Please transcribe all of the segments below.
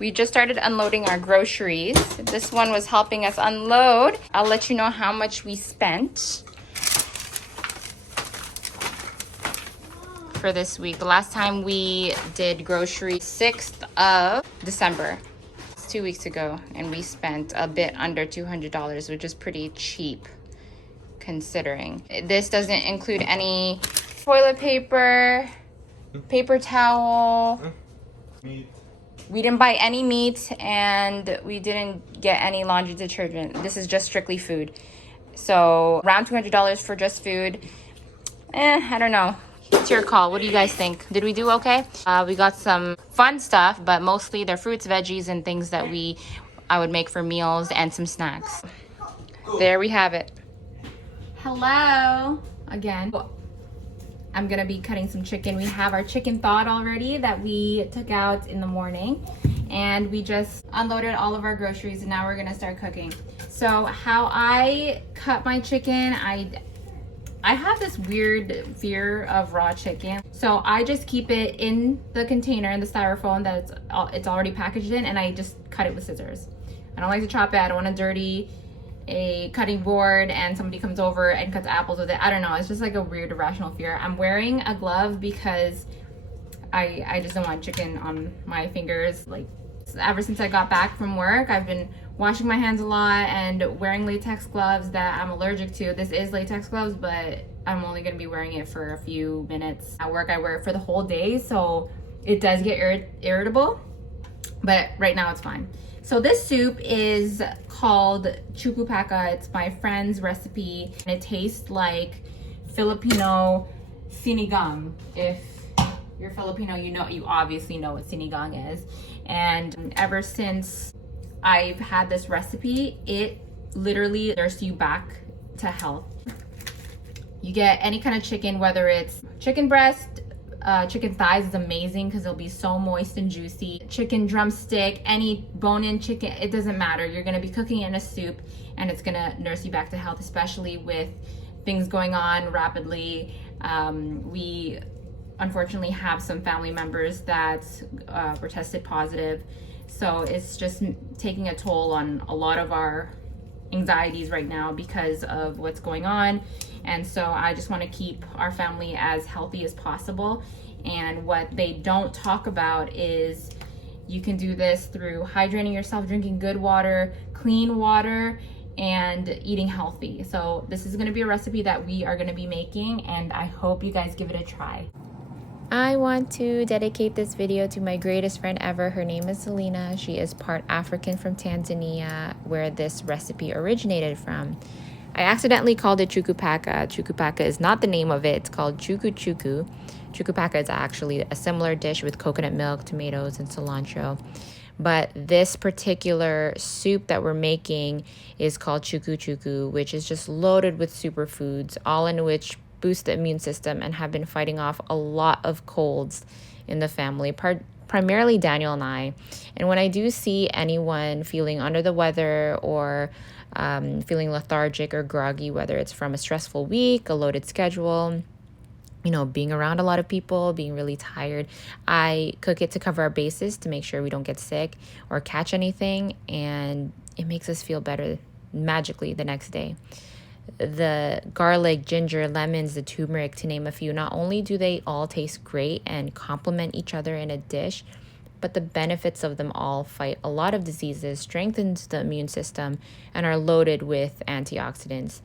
We just started unloading our groceries. This one was helping us unload. I'll let you know how much we spent for this week. The last time we did groceries, 6th of December. It's 2 weeks ago, and we spent a bit under $200, which is pretty cheap considering. This doesn't include any toilet paper, paper towel. Meat. We didn't buy any meat, and we didn't get any laundry detergent. This is just strictly food. So around $200 for just food. I don't know. It's your call. What do you guys think? Did we do okay? We got some fun stuff, but mostly they're fruits, veggies, and things that I would make for meals and some snacks. There we have it. Hello again. I'm gonna be cutting some chicken. We have our chicken thawed already that we took out in the morning, and we just unloaded all of our groceries, and now we're gonna start cooking. So how I cut my chicken, I have this weird fear of raw chicken, so I just keep it in the container, in the styrofoam that it's already packaged in, and I just cut it with scissors. I don't like to chop it. I don't want to dirty a cutting board and somebody comes over and cuts apples with it. I don't know, it's just like a weird irrational fear. I'm wearing a glove because I just don't want chicken on my fingers. Like, ever since I got back from work, I've been washing my hands a lot and wearing latex gloves that I'm allergic to. This is latex gloves, but I'm only gonna be wearing it for a few minutes. At work I wear it for the whole day, so it does get irritable, but right now it's fine. So this soup is called Chukku Chukku. It's my friend's recipe, and it tastes like Filipino sinigang. If you're Filipino, you obviously know what sinigang is. And ever since I've had this recipe, it literally nurses you back to health. You get any kind of chicken, whether it's chicken breast, chicken thighs is amazing because it'll be so moist and juicy. Chicken drumstick, any bone-in chicken, it doesn't matter. You're gonna be cooking it in a soup, and it's gonna nurse you back to health, especially with things going on rapidly. We unfortunately have some family members that were tested positive, so it's just taking a toll on a lot of our anxieties right now because of what's going on. And so I just want to keep our family as healthy as possible. And what they don't talk about is you can do this through hydrating yourself, drinking good water, clean water, and eating healthy. So this is going to be a recipe that we are going to be making, and I hope you guys give it a try. I want to dedicate this video to my greatest friend ever. Her name is Selena. She is part African from Tanzania, where this recipe originated from. I accidentally called it Chukku Chukku. Chukku Chukku is not the name of it. It's called Chukku Chukku. Chukku Chukku is actually a similar dish with coconut milk, tomatoes, and cilantro. But this particular soup that we're making is called Chukku Chukku, which is just loaded with superfoods, all in which boost the immune system and have been fighting off a lot of colds in the family, primarily Daniel and I. And when I do see anyone feeling under the weather or feeling lethargic or groggy, whether it's from a stressful week, a loaded schedule, being around a lot of people, being really tired, I cook it to cover our bases to make sure we don't get sick or catch anything, and it makes us feel better magically the next day. The garlic, ginger, lemons, the turmeric, to name a few, not only do they all taste great and complement each other in a dish, but the benefits of them all fight a lot of diseases, strengthens the immune system, and are loaded with antioxidants.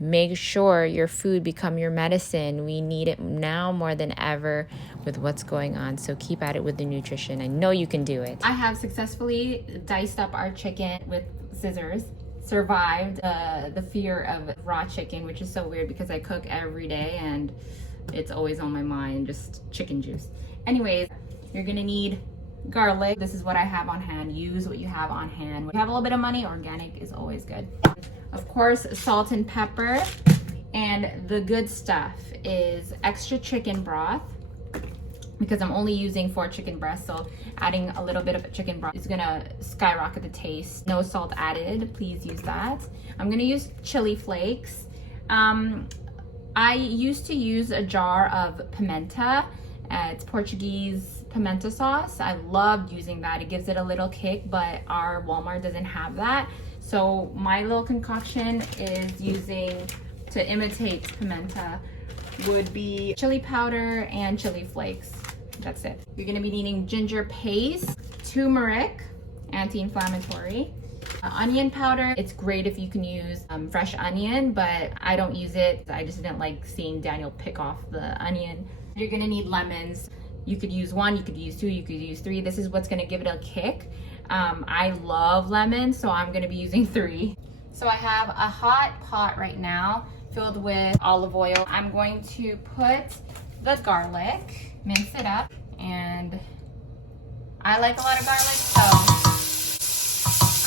Make sure your food become your medicine. We need it now more than ever with what's going on. So keep at it with the nutrition. I know you can do it. I have successfully diced up our chicken with scissors. Survived the fear of raw chicken, which is so weird because I cook every day and it's always on my mind, just chicken juice. Anyways, you're gonna need garlic. This is what I have on hand. Use what you have on hand. When you have a little bit of money, organic is always good. Of course, salt and pepper. And the good stuff is extra chicken broth, because I'm only using 4 chicken breasts, so adding a little bit of chicken broth is gonna skyrocket the taste. No salt added, please use that. I'm gonna use chili flakes. I used to use a jar of pimenta. It's Portuguese pimento sauce. I loved using that. It gives it a little kick, but our Walmart doesn't have that. So my little concoction is using, to imitate pimenta, would be chili powder and chili flakes. That's it. You're gonna be needing ginger paste, turmeric, anti-inflammatory, onion powder. It's great if you can use fresh onion, but I don't use it. I just didn't like seeing Daniel pick off the onion. You're gonna need lemons. You could use 1, you could use 2, you could use 3. This is what's gonna give it a kick. I love lemons, so I'm gonna be using 3. So I have a hot pot right now filled with olive oil. I'm going to put the garlic, mince it up, and I like a lot of garlic, so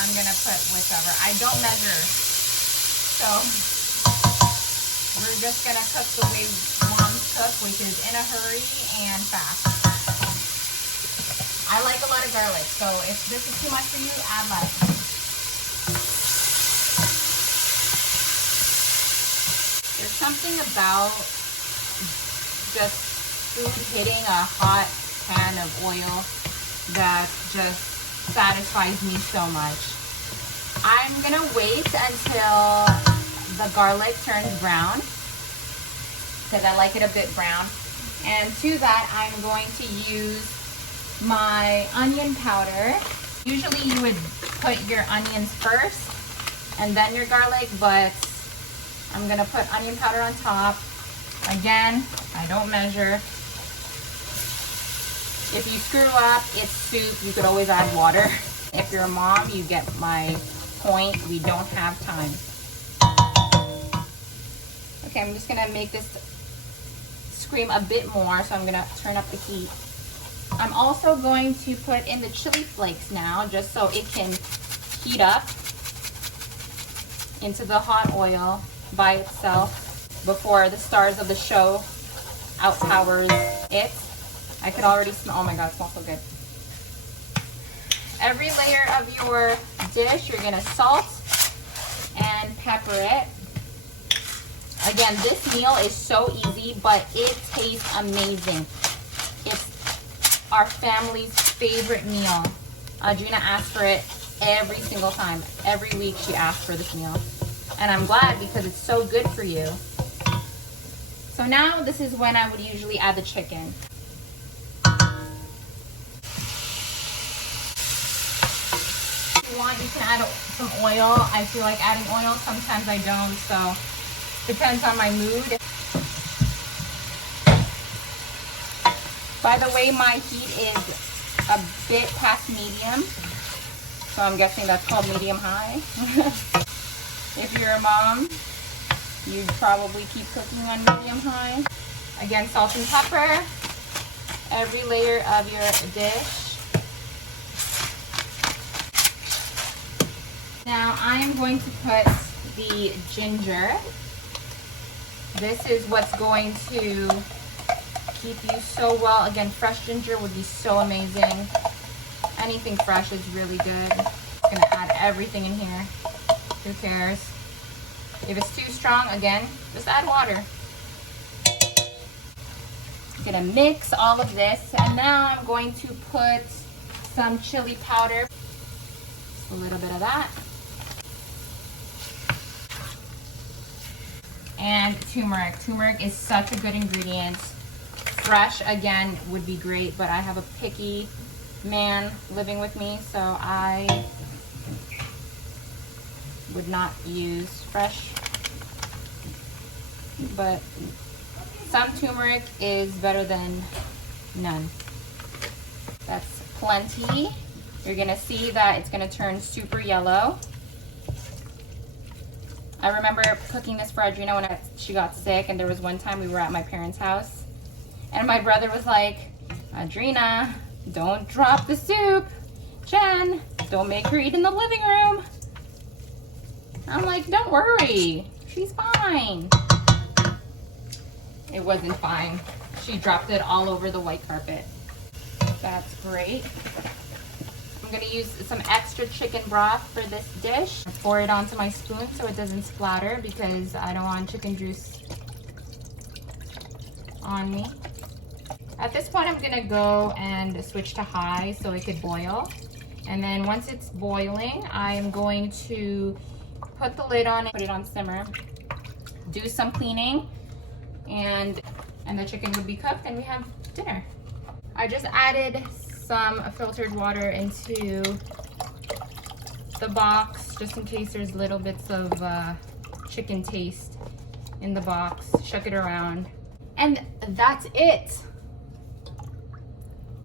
I'm gonna put whichever. I don't measure, so we're just gonna cook the way moms cook, which is in a hurry and fast. I like a lot of garlic, so if this is too much for you, add less. There's something about just food hitting a hot pan of oil that just satisfies me so much. I'm gonna wait until the garlic turns brown because I like it a bit brown. And to that, I'm going to use my onion powder. Usually you would put your onions first and then your garlic, but I'm gonna put onion powder on top. Again, I don't measure. If you screw up, it's soup. You could always add water. If you're a mom, you get my point. We don't have time. Okay, I'm just gonna make this scream a bit more, so I'm gonna turn up the heat. I'm also going to put in the chili flakes now, just so it can heat up into the hot oil by itself before the stars of the show outpowers it. I could already smell, oh my God, it smells so good. Every layer of your dish, you're gonna salt and pepper it. Again, this meal is so easy, but it tastes amazing. It's our family's favorite meal. Adrina asks for it every single time. Every week she asks for this meal. And I'm glad because it's so good for you. So now this is when I would usually add the chicken. If you want, you can add some oil. I feel like adding oil. Sometimes I don't, so depends on my mood. By the way, my heat is a bit past medium, so I'm guessing that's called medium high. If you're a mom, you'd probably keep cooking on medium high. Again, salt and pepper, every layer of your dish. Now I am going to put the ginger. This is what's going to keep you so well. Again, fresh ginger would be so amazing. Anything fresh is really good. I'm gonna add everything in here. Who cares? If it's too strong, again, just add water. I'm gonna mix all of this, and now I'm going to put some chili powder. Just a little bit of that. And turmeric. Turmeric is such a good ingredient. Fresh, again, would be great, but I have a picky man living with me, so I would not use fresh. But some turmeric is better than none. That's plenty. You're gonna see that it's gonna turn super yellow. I remember cooking this for Adrina when she got sick, and there was one time we were at my parents' house, and my brother was like, Adrina, don't drop the soup. Jen, don't make her eat in the living room. I'm like, don't worry, she's fine. It wasn't fine. She dropped it all over the white carpet. That's great. I'm gonna use some extra chicken broth for this dish. Pour it onto my spoon so it doesn't splatter because I don't want chicken juice on me. At this point, I'm gonna go and switch to high so it could boil. And then once it's boiling, I'm going to put the lid on and put it on simmer, do some cleaning, and the chicken would be cooked and we have dinner. I just added some filtered water into the box just in case there's little bits of chicken taste in the box. Shuck it around. And that's it.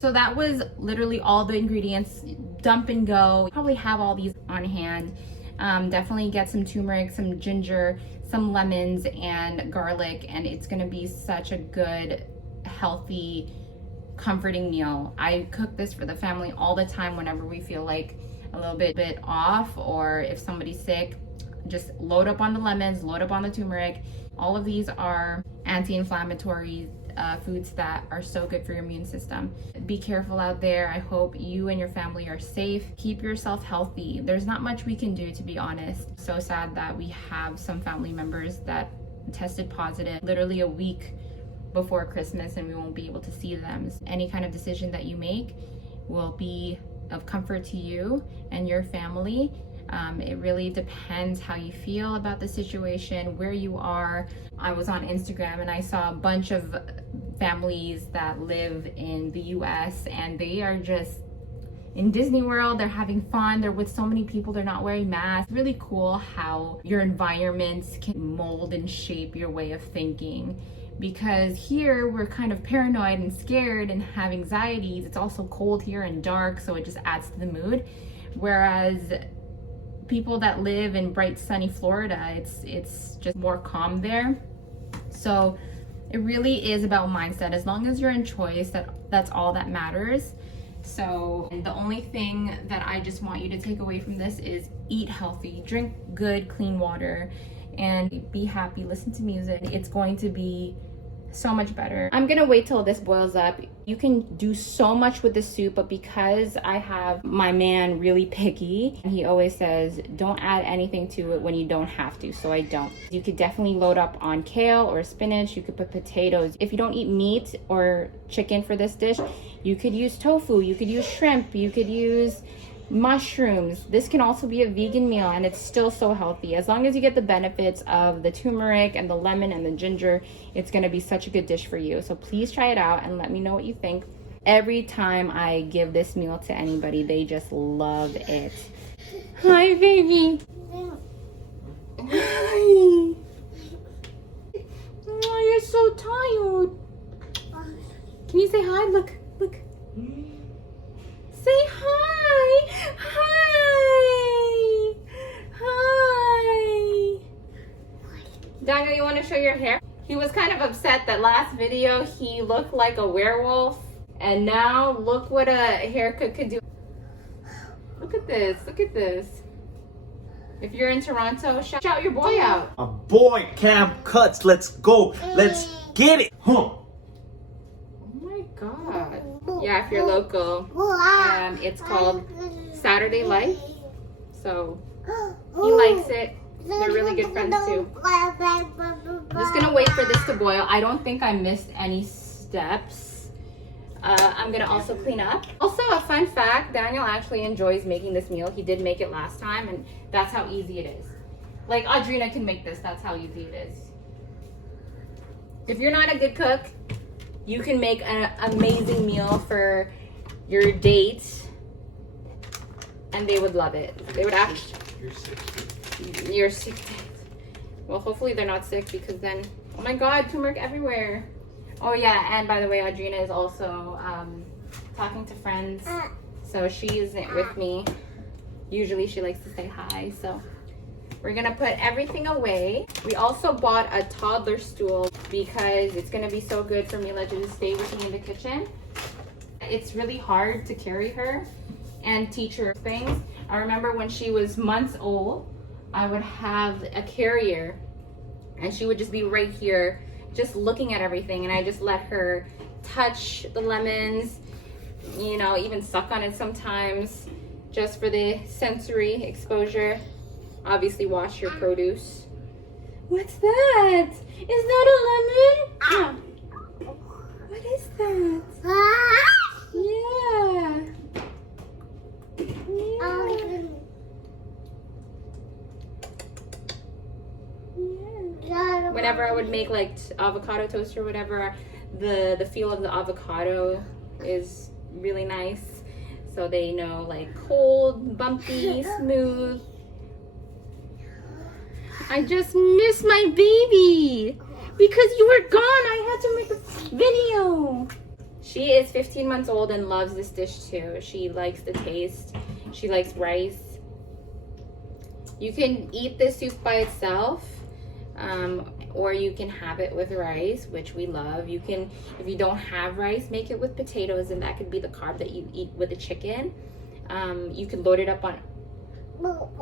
So that was literally all the ingredients, dump and go. Probably have all these on hand. Definitely get some turmeric, some ginger, some lemons and garlic, and it's gonna be such a good, healthy, comforting meal. I cook this for the family all the time whenever we feel like a little bit off, or if somebody's sick, just load up on the lemons, load up on the turmeric. All of these are anti-inflammatory foods that are so good for your immune system. Be careful out there. I hope you and your family are safe. Keep yourself healthy. There's not much we can do, to be honest. So sad that we have some family members that tested positive literally a week before Christmas and we won't be able to see them. Any kind of decision that you make will be of comfort to you and your family. It really depends how you feel about the situation, where you are. I was on Instagram and I saw a bunch of families that live in the US and they are just in Disney World. They're having fun. They're with so many people. They're not wearing masks. It's really cool how your environments can mold and shape your way of thinking. Because here we're kind of paranoid and scared and have anxieties. It's also cold here and dark, so it just adds to the mood. Whereas people that live in bright sunny Florida, it's just more calm there. So it really is about mindset. As long as you're in choice, that's all that matters. So the only thing that I just want you to take away from this is eat healthy, drink good, clean water, and be happy, listen to music. It's going to be so much better. I'm gonna wait till this boils up. You can do so much with this soup, but because I have my man really picky, he always says don't add anything to it when you don't have to, so I don't. You could definitely load up on kale or spinach. You could put potatoes. If you don't eat meat or chicken for this dish, you could use tofu, you could use shrimp, you could use mushrooms. This can also be a vegan meal and it's still so healthy. As long as you get the benefits of the turmeric and the lemon and the ginger, it's going to be such a good dish for you. So please try it out and let me know what you think. Every time I give this meal to anybody, they just love it. Hi, baby. Hi. Oh, you're so tired. Can you say hi? Look. Say hi. Hi. Hi. Daniel, you want to show your hair? He was kind of upset that last video he looked like a werewolf, and now look what a haircut could do. Look at this. Look at this. If you're in Toronto, shout your boy out. A boy camp cuts. Let's go. Let's get it. Huh. Oh my God. Yeah, if you're local, it's called Saturday Life. So he likes it. They're really good friends too. I'm just gonna wait for this to boil. I don't think I missed any steps. I'm gonna also clean up. Also, a fun fact, Daniel actually enjoys making this meal. He did make it last time, and that's how easy it is. Like Audrina can make this, that's how easy it is. If you're not a good cook, you can make an amazing meal for your date and they would love it. They would actually... You're sick. Well, hopefully they're not sick because then... Oh my God, turmeric everywhere. Oh yeah, and by the way, Audrina is also talking to friends. So she isn't with me. Usually she likes to say hi, so... We're gonna put everything away. We also bought a toddler stool because it's gonna be so good for Mila to just stay with me in the kitchen. It's really hard to carry her and teach her things. I remember when she was months old, I would have a carrier and she would just be right here just looking at everything, and I just let her touch the lemons, you know, even suck on it sometimes just for the sensory exposure. Obviously wash your produce. What's that? Is that a lemon? What is that? Yeah. Yeah. Whenever I would make like avocado toast or whatever, the feel of the avocado is really nice. So they know like cold, bumpy, smooth. I just miss my baby because you were gone. I had to make a video. She is 15 months old and loves this dish too. She likes the taste. She likes rice. You can eat this soup by itself, or you can have it with rice, which we love. You can, if you don't have rice, make it with potatoes, and that could be the carb that you eat with the chicken. You can load it up on.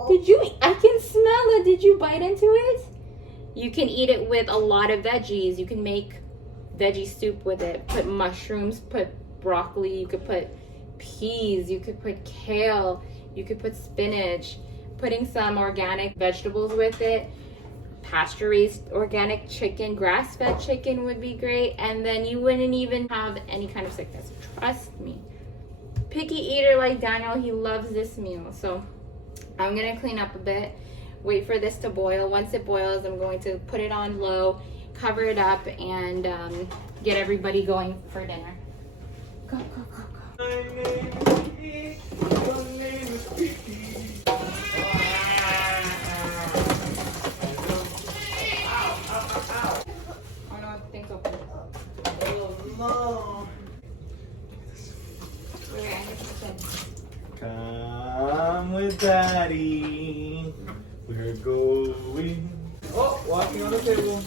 Did you? I can smell it. Did you bite into it? You can eat it with a lot of veggies. You can make veggie soup with it. Put mushrooms, put broccoli, you could put peas, you could put kale, you could put spinach. Putting some organic vegetables with it. Pasture-raised organic chicken, grass-fed chicken would be great, and then you wouldn't even have any kind of sickness. Trust me. Picky eater like Daniel, he loves this meal. So I'm gonna clean up a bit, wait for this to boil. Once it boils, I'm going to put it on low, cover it up, and get everybody going for dinner. Go, go, go, go. My name is your name is Kiki. Oh no, things open. Oh no. Wait, I have to sit. Come with daddy. We're going. Oh, walking on the table.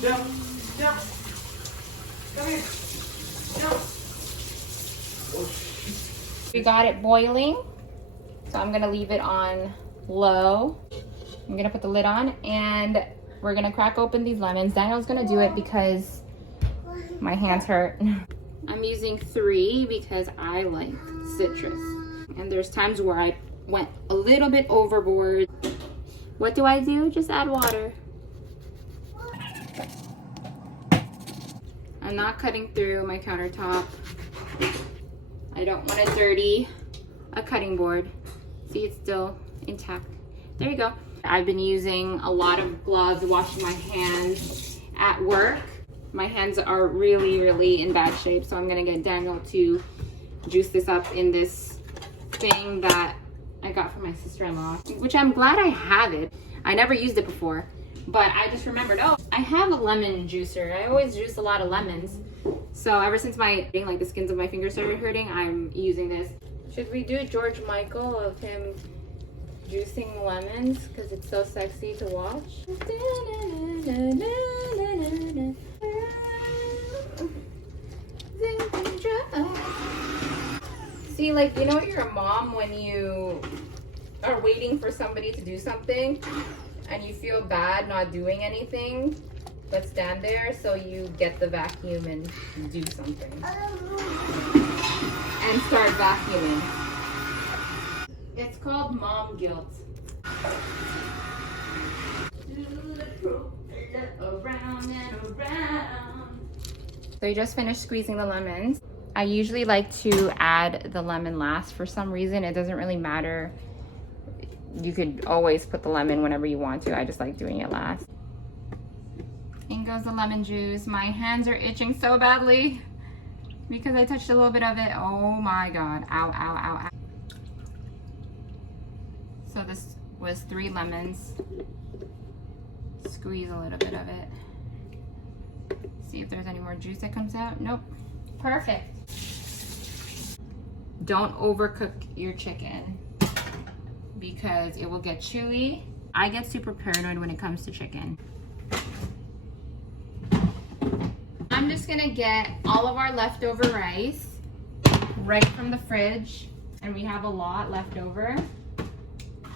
Jump, jump. Come here. Jump. Oh, We got it boiling, so I'm gonna leave it on low. I'm gonna put the lid on, and we're gonna crack open these lemons. Daniel's gonna do it because my hands hurt. I'm using 3 because I like citrus. And there's times where I went a little bit overboard. What do I do? Just add water. I'm not cutting through my countertop. I don't want to dirty a cutting board. See, it's still intact. There you go. I've been using a lot of gloves, washing my hands at work. My hands are really, really in bad shape, so I'm gonna get Daniel to juice this up in this thing that I got from my sister-in-law, which I'm glad I have it. I never used it before, but I just remembered, oh, I have a lemon juicer. I always juice a lot of lemons. So ever since like the skins of my fingers started hurting, I'm using this. Should we do George Michael of him juicing lemons because it's so sexy to watch? See, like, you know, you're a mom when you are waiting for somebody to do something and you feel bad not doing anything but stand there, so you get the vacuum and do something and start vacuuming. It's called mom guilt. Around and around. So you just finished squeezing the lemons. I usually like to add the lemon last for some reason. It doesn't really matter. You could always put the lemon whenever you want to. I just like doing it last. In goes the lemon juice. My hands are itching so badly because I touched a little bit of it. Oh my God. Ow, ow, ow, ow. So this was 3 lemons. Squeeze a little bit of it. See if there's any more juice that comes out. Nope. Perfect. Don't overcook your chicken because it will get chewy. I get super paranoid when it comes to chicken. I'm just gonna get all of our leftover rice right from the fridge, and we have a lot left over.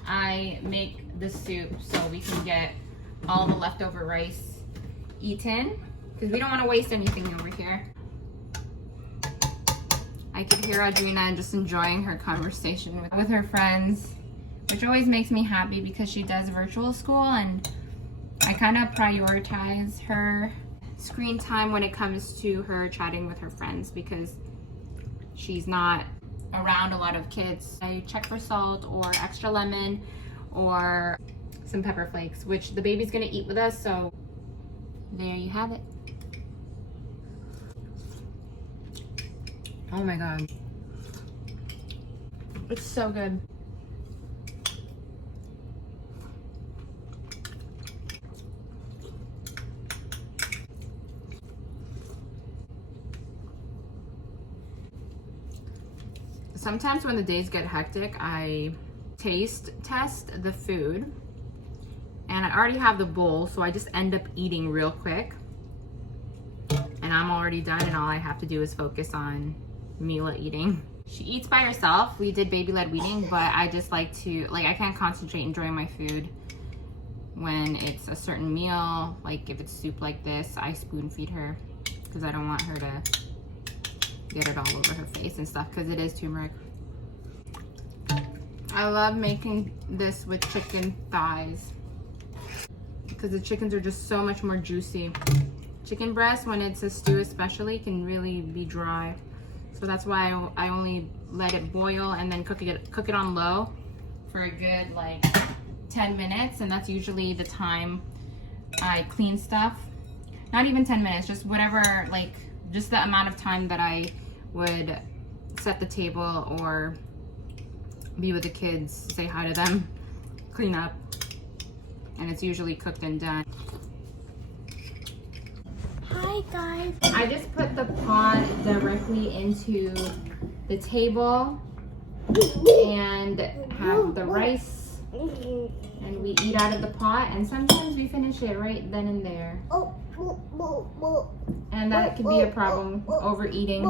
I make the soup so we can get all the leftover rice eaten because we don't want to waste anything over here. I could hear Audrina just enjoying her conversation with her friends, which always makes me happy because she does virtual school and I kind of prioritize her. screen time when it comes to her chatting with her friends because she's not around a lot of kids. I check for salt or extra lemon or some pepper flakes, which the baby's gonna eat with us, so there you have it. Oh my God. It's so good. Sometimes when the days get hectic, I taste test the food and I already have the bowl, so I just end up eating real quick and I'm already done and all I have to do is focus on Mila eating. She eats by herself. We did baby-led weaning, but I just like to, I can't concentrate enjoying my food when it's a certain meal. Like if it's soup like this, I spoon feed her because I don't want her to get it all over her face and stuff because it is turmeric. I love making this with chicken thighs because the chickens are just so much more juicy. Chicken breast, when it's a stew especially, can really be dry. So that's why I only let it boil and then cook it on low for a good 10 minutes. And that's usually the time I clean stuff. Not even 10 minutes, just whatever, just the amount of time that I would set the table or be with the kids, say hi to them, clean up. And it's usually cooked and done. Hi guys. I just put the pot directly into the table and have the rice and we eat out of the pot and sometimes we finish it right then and there. And that could be a problem, overeating.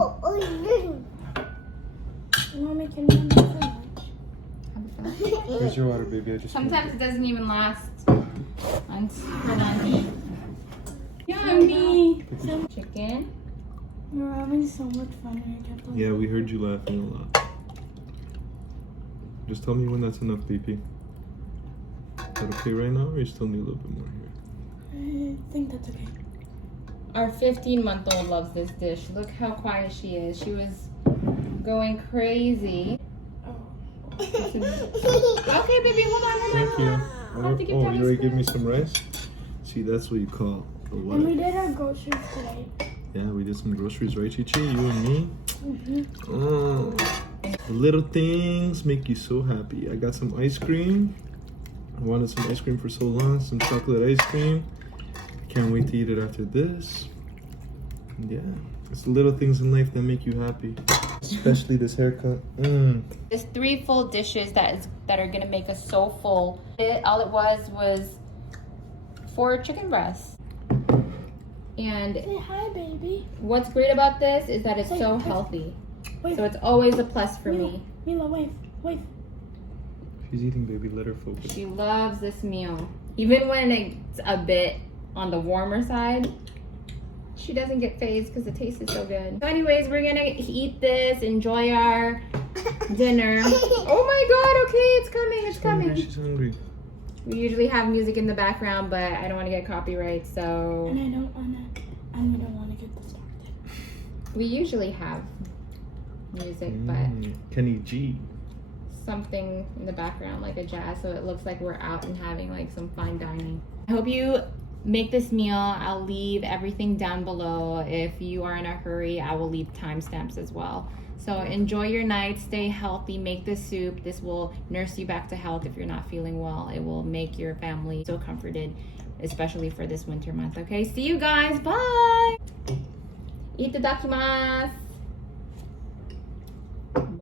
Mommy, can you have so much? Here's your water, baby. I just Sometimes it doesn't even last until lunch. Yummy! Some chicken. We're having so much fun right now. Yeah, we heard you laughing a lot. Just tell me when that's enough, BP. Is that okay right now, or you still need a little bit more here? I think that's okay. Our 15-month-old loves this dish. Look how quiet she is. She was going crazy. Oh. Okay, baby, hold on. Thank you. have to give Oh, Daddy you already spoon. gave me some rice? See, that's what you call a And we wife. did our groceries today. Yeah, we did some groceries, right, Chichi? You and me? Mm-hmm. Oh, the little things make you so happy. I got some ice cream. I wanted some ice cream for so long. Some chocolate ice cream. Can't wait to eat it after this. And yeah, it's the little things in life that make you happy. Especially this haircut. There's 3 full dishes that are gonna make us so full. All it was 4 chicken breasts. And Say hi, baby. what's great about this is that it's Wait, so wait. healthy. Wait. So it's always a plus for Mila, me. Mila, wait. She's eating, baby. Let her focus. She loves this meal. Even when it's a bit on the warmer side, she doesn't get phased because the taste is so good. So anyways, we're gonna eat this, enjoy our dinner. Oh my God, okay, it's coming. She's hungry. We usually have music in the background, but I don't want to get copyright, so And we don't want to get distracted. we usually have music, but Kenny G. something in the background like a jazz, so it looks like we're out and having some fine dining. I hope you make this meal. I'll leave everything down below. If you are in a hurry, I will leave timestamps as well. So enjoy your night, stay healthy, make this soup. This will nurse you back to health if you're not feeling well. It will make your family so comforted, especially for this winter month. Okay, see you guys, bye! Itadakimasu!